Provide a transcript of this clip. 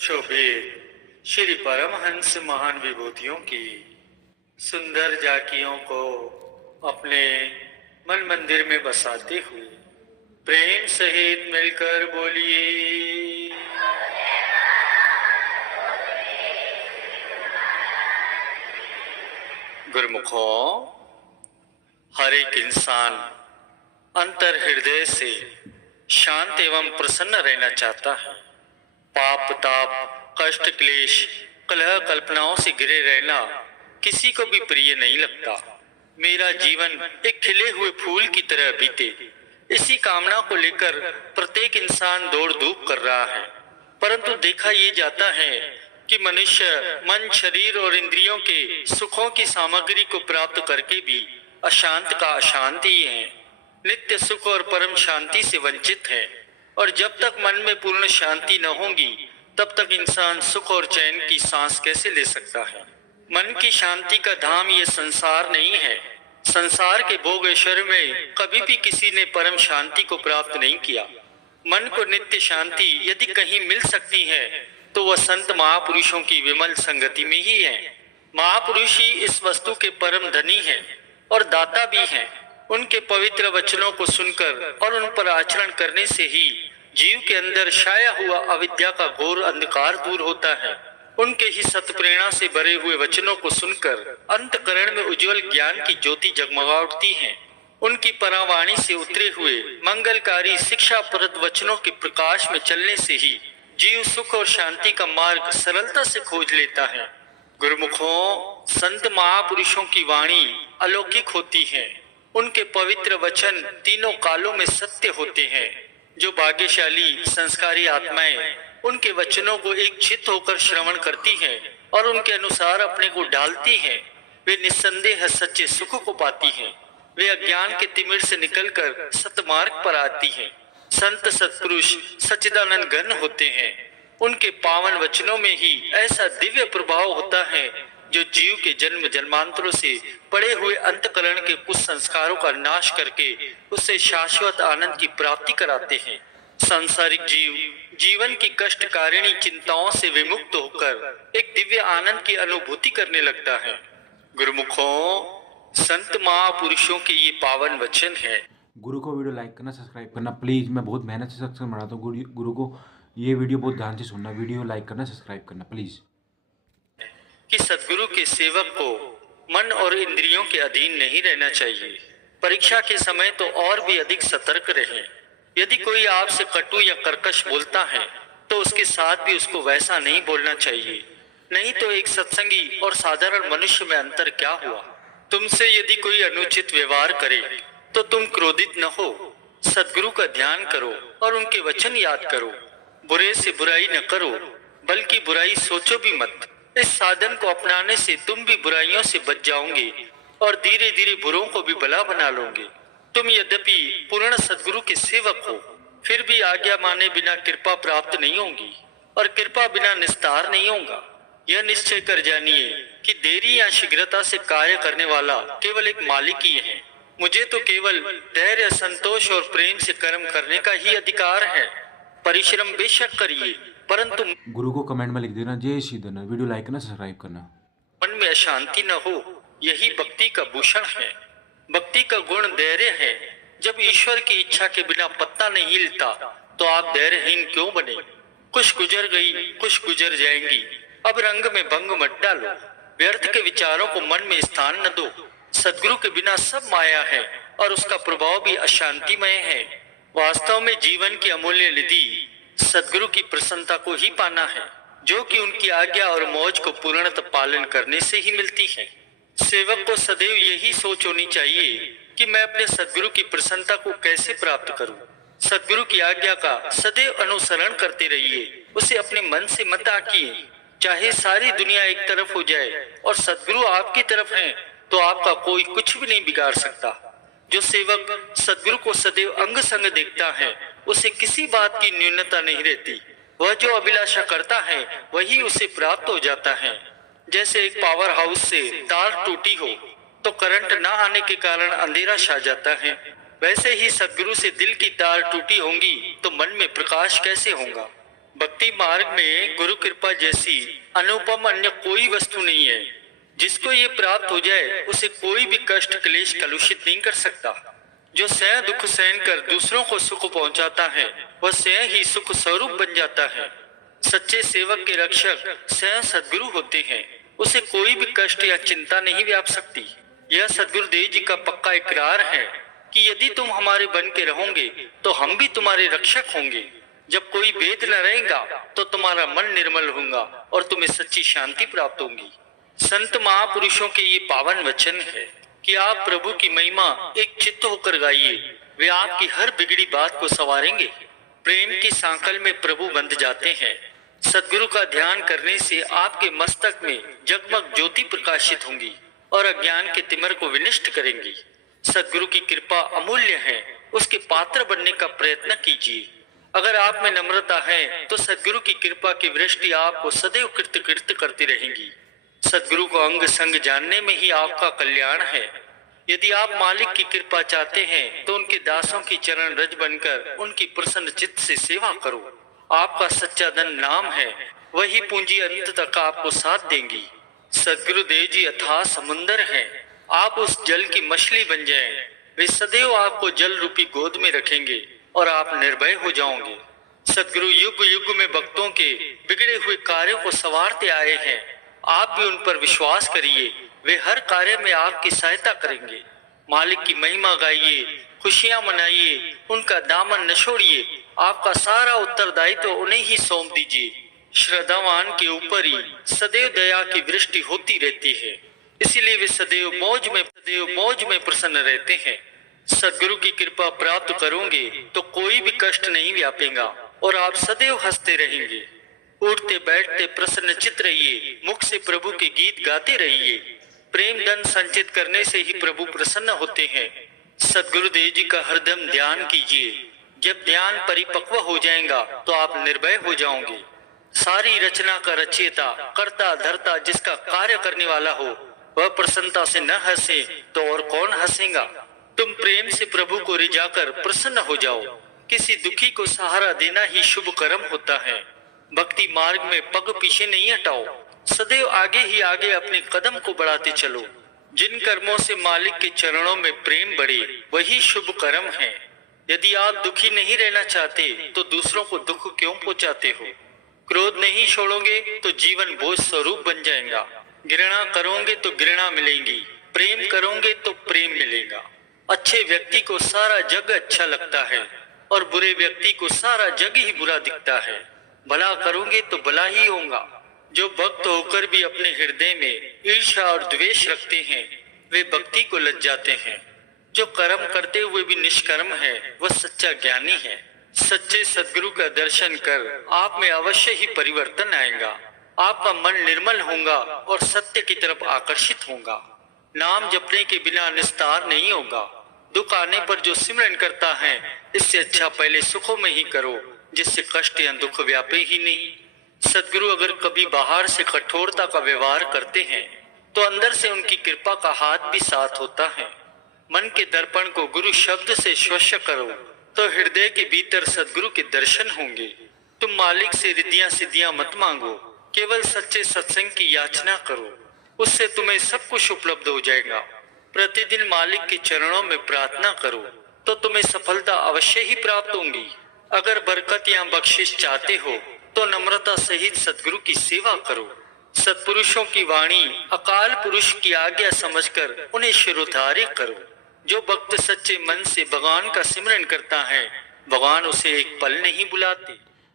शोभित श्री परमहंस महान विभूतियों की सुंदर झांकियों को अपने मन मंदिर में बसाते हुए प्रेम सहित मिलकर बोलिए। गुरुमुखों, हर एक इंसान अंतर हृदय से शांत एवं प्रसन्न रहना चाहता है। पाप ताप कष्ट क्लेश कलह कल्पनाओं से घिरे रहना किसी को भी प्रिय नहीं लगता। मेरा जीवन एक खिले हुए फूल की तरह बीते, इसी कामना को लेकर प्रत्येक इंसान दौड़ धूप कर रहा है। परंतु देखा ये जाता है कि मनुष्य मन शरीर और इंद्रियों के सुखों की सामग्री को प्राप्त करके भी अशांत का अशांत ही है, नित्य सुख और परम शांति से वंचित है। और जब तक मन में पूर्ण शांति न होगी तब तक इंसान सुख और चैन की सांस कैसे ले सकता है। मन की शांति का धाम ये संसार नहीं है। संसार के भोग ऐश्वर्य में कभी भी किसी ने परम शांति को प्राप्त नहीं किया। मन को नित्य शांति यदि कहीं मिल सकती है तो वह संत महापुरुषों की विमल संगति में ही है। महापुरुष ही इस वस्तु के परम धनी है और दाता भी हैं। उनके पवित्र वचनों को सुनकर और उन पर आचरण करने से ही जीव के अंदर छाया हुआ अविद्या का घोर अंधकार दूर होता है। उनके ही सत प्रेरणा से भरे हुए वचनों को सुनकर अंतकरण में उज्जवल ज्ञान की ज्योति जगमगा उठती है। उनकी परावाणी से उतरे हुए मंगलकारी शिक्षाप्रद वचनों के प्रकाश में चलने से ही जीव सुख और शांति का मार्ग सरलता से खोज लेता है। गुरुमुखों, संत महापुरुषों की वाणी अलौकिक होती है। उनके पवित्र वचन तीनों कालों में सत्य होते हैं। जो भाग्यशाली संस्कारी आत्माएं उनके वचनों को इच्छित होकर श्रवण करती हैं और उनके अनुसार अपने को डालती हैं, वे निस्संदेह सच्चे सुख को पाती हैं। वे अज्ञान के तिमिर से निकलकर सतमार्ग पर आती हैं। संत सत्पुरुष सच्चिदानंद घन होते हैं। उनके पावन वचनों में ही ऐसा दिव्य प्रभाव होता है जो जीव के जन्म जन्मांतरों से पड़े हुए अंतकरण के कुछ संस्कारों का नाश करके उससे शाश्वत आनंद की प्राप्ति कराते हैं। सांसारिक जीव जीवन की कष्टकारिणी चिंताओं से विमुक्त होकर एक दिव्य आनंद की अनुभूति करने लगता है। गुरुमुखों, संत महापुरुषों के ये पावन वचन है। गुरु को वीडियो लाइक करना, सब्सक्राइब करना प्लीज़। मैं बहुत मेहनत से सब्सक्राइब बनाता हूँ। गुरु को ये वीडियो बहुत ध्यान से सुनना, वीडियो लाइक करना, सब्सक्राइब करना प्लीज़। कि सद्गुरु के सेवक को मन और इंद्रियों के अधीन नहीं रहना चाहिए। परीक्षा के समय तो और भी अधिक सतर्क रहें। यदि कोई आपसे कटु या कर्कश बोलता है तो उसके साथ भी उसको वैसा नहीं बोलना चाहिए। नहीं तो एक सत्संगी और साधारण मनुष्य में अंतर क्या हुआ। तुमसे यदि कोई अनुचित व्यवहार करे तो तुम क्रोधित न हो, सद्गुरु का ध्यान करो और उनके वचन याद करो। बुरे से बुराई न करो, बल्कि बुराई सोचो भी मत। इस साधन को अपनाने से तुम भी बुराइयों से बच जाओगे और धीरे धीरे बुरों को भी भला बना लोगे। तुम यद्यपि पूर्ण सद्गुरु के सेवक हो, फिर भी आज्ञा माने बिना कृपा प्राप्त नहीं होगी और कृपा बिना निस्तार नहीं होगा। यह निश्चय कर जानिए कि देरी या शीघ्रता से कार्य करने वाला केवल एक मालिक ही है। मुझे तो केवल धैर्य, संतोष और प्रेम से कर्म करने का ही अधिकार है। परिश्रम बेशक करिए, परंतु गुरु को कमेंट में लिख देना जय श्री धन। वीडियो लाइक करना, सब्सक्राइब करना। मन में अशांति न हो, यही भक्ति का भूषण है। भक्ति का गुण धैर्य है। जब ईश्वर की इच्छा के बिना पत्ता नहीं हिलता तो आप धैर्यहीन क्यों बने। कुछ गुजर गई, कुछ गुजर जाएंगी, अब रंग में भंग मत डालो। व्यर्थ के विचारों को मन में स्थान न दो। सद्गुरु के बिना सब माया है और उसका प्रभाव भी अशांतिमय है। वास्तव में जीवन की अमूल्य निधि सद्गुरु की प्रसन्नता को ही पाना है, जो कि उनकी आज्ञा और मौज को पूर्णतः पालन करने से ही मिलती है। सेवक को सदैव यही सोच होनी चाहिए कि मैं अपने सद्गुरु की प्रसन्नता को कैसे प्राप्त करूं। सद्गुरु की आज्ञा का सदैव अनुसरण करते रहिए, उसे अपने मन से मत आकिए। चाहे सारी दुनिया एक तरफ हो जाए और सद्गुरु आपकी तरफ है तो आपका कोई कुछ भी नहीं बिगाड़ सकता। जो सेवक सद्गुरु को सदैव अंग संग देखता है उसे किसी बात की न्यूनता नहीं रहती। वह जो अभिलाषा करता है वही उसे प्राप्त हो जाता है। जैसे एक पावर हाउस से तार टूटी हो तो करंट न आने के कारण अंधेरा छा जाता है, वैसे ही सद्गुरु से दिल की तार टूटी होंगी तो मन में प्रकाश कैसे होगा। भक्ति मार्ग में गुरु कृपा जैसी अनुपम अन्य कोई वस्तु नहीं है। जिसको ये प्राप्त हो जाए उसे कोई भी कष्ट क्लेश कलुषित नहीं कर सकता। जो स्वयं दुख सहन कर दूसरों को सुख पहुंचाता है वह स्वयं ही सुख स्वरूप बन जाता है। सच्चे सेवक के रक्षक स्वयं सद्गुरु होते हैं। उसे कोई भी कष्ट या चिंता नहीं व्याप सकती। यह सद्गुरुदेव जी का पक्का इकरार है कि यदि तुम हमारे बन के रहोगे तो हम भी तुम्हारे रक्षक होंगे। जब कोई भेद न रहेगा तो तुम्हारा मन निर्मल होगा और तुम्हें सच्ची शांति प्राप्त होगी। संत महापुरुषों के ये पावन वचन है कि आप प्रभु की महिमा एक चित्त होकर गाइए। वे आपकी हर बिगड़ी बात को संवारेंगे। प्रेम की सांकल में प्रभु बंध जाते हैं। सद्गुरु का ध्यान करने से आपके मस्तक में जगमग ज्योति प्रकाशित होंगी और अज्ञान के तिमिर को विनष्ट करेंगी। सद्गुरु की कृपा अमूल्य है, उसके पात्र बनने का प्रयत्न कीजिए। अगर आप में नम्रता है तो सद्गुरु की कृपा की वृष्टि आपको सदैव कृत कृत करती रहेगी। सद्गुरु को अंग संग जानने में ही आपका कल्याण है। यदि आप मालिक की कृपा चाहते हैं तो उनके दासों की चरण रज बनकर उनकी प्रसन्न चित्त से सेवा करो। आपका सच्चा धन नाम है, वही पूंजी अंत तक आपको साथ देंगी। सद्गुरुदेव जी अथाह समुंदर हैं, आप उस जल की मछली बन जाएं। वे सदैव आपको जल रूपी गोद में रखेंगे और आप निर्भय हो जाओगे। सद्गुरु युग युग में भक्तों के बिगड़े हुए कार्यों को संवारते आए हैं। आप भी उन पर विश्वास करिए, वे हर कार्य में आपकी सहायता करेंगे। मालिक की महिमा गाइए, खुशियां मनाइए, उनका दामन न छोड़िए। आपका सारा उत्तरदायित्व तो उन्हें ही सौंप दीजिए। श्रद्धावान के ऊपर ही सदैव दया की वृष्टि होती रहती है, इसीलिए वे सदैव मौज में प्रसन्न रहते हैं। सद्गुरु की कृपा प्राप्त करोगे तो कोई भी कष्ट नहीं व्यापेगा और आप सदैव हंसते रहेंगे। उठते बैठते प्रसन्न चित रहिए, मुख से प्रभु के गीत गाते रहिए। प्रेम धन संचित करने से ही प्रभु प्रसन्न होते हैं। सद्गुरुदेव जी का हरदम ध्यान कीजिए। जब ध्यान परिपक्व हो जाएगा तो आप निर्भय हो जाओगे। सारी रचना का रचयिता कर्ता धर्ता जिसका कार्य करने वाला हो वह प्रसन्नता से न हंसे तो और कौन हंसेगा। तुम प्रेम से प्रभु को रिझाकर प्रसन्न हो जाओ। किसी दुखी को सहारा देना ही शुभ कर्म होता है। भक्ति मार्ग में पग पीछे नहीं हटाओ, सदैव आगे ही आगे अपने कदम को बढ़ाते चलो। जिन कर्मों से मालिक के चरणों में प्रेम बढ़े वही शुभ कर्म है। यदि आप दुखी नहीं रहना चाहते तो दूसरों को दुख क्यों पहुंचाते हो। क्रोध नहीं छोड़ोगे तो जीवन बोझ स्वरूप बन जाएगा। घृणा करोगे तो घृणा मिलेगी, प्रेम करोगे तो प्रेम मिलेगा। अच्छे व्यक्ति को सारा जग अच्छा लगता है और बुरे व्यक्ति को सारा जग ही बुरा दिखता है। भला करोगे तो भला ही होगा। जो भक्त होकर भी अपने हृदय में ईर्ष्या और द्वेष रखते हैं वे भक्ति को लज जाते हैं। जो कर्म करते हुए भी निष्कर्म है वह सच्चा ज्ञानी है। सच्चे सद्गुरु का दर्शन कर आप में अवश्य ही परिवर्तन आएगा। आपका मन निर्मल होगा और सत्य की तरफ आकर्षित होगा। नाम जपने के बिना निस्तार नहीं होगा। दुख आने पर जो सिमरन करता है इससे अच्छा पहले सुखों में ही करो, जिससे कष्ट या दुख व्यापे ही नहीं। सद्गुरु अगर कभी बाहर से कठोरता का व्यवहार करते हैं तो अंदर से उनकी कृपा का हाथ भी साथ होता है। मन के दर्पण को गुरु शब्द से स्वच्छ करो तो हृदय के भीतर सद्गुरु के दर्शन होंगे। तुम मालिक से रिद्धियां सिद्धियां मत मांगो, केवल सच्चे सत्संग की याचना करो, उससे तुम्हें सब कुछ उपलब्ध हो जाएगा। प्रतिदिन मालिक के चरणों में प्रार्थना करो तो तुम्हें सफलता अवश्य ही प्राप्त होगी। अगर बरकत या बख्शिश चाहते हो तो नम्रता सहित सद्गुरु की सेवा करो। सत्पुरुषों की वाणी अकाल पुरुष की आज्ञा समझकर उन्हें शिरोधार्य करो। जो भक्त सच्चे मन से भगवान का सिमरन करता है भगवान उसे एक पल नहीं बुलाते।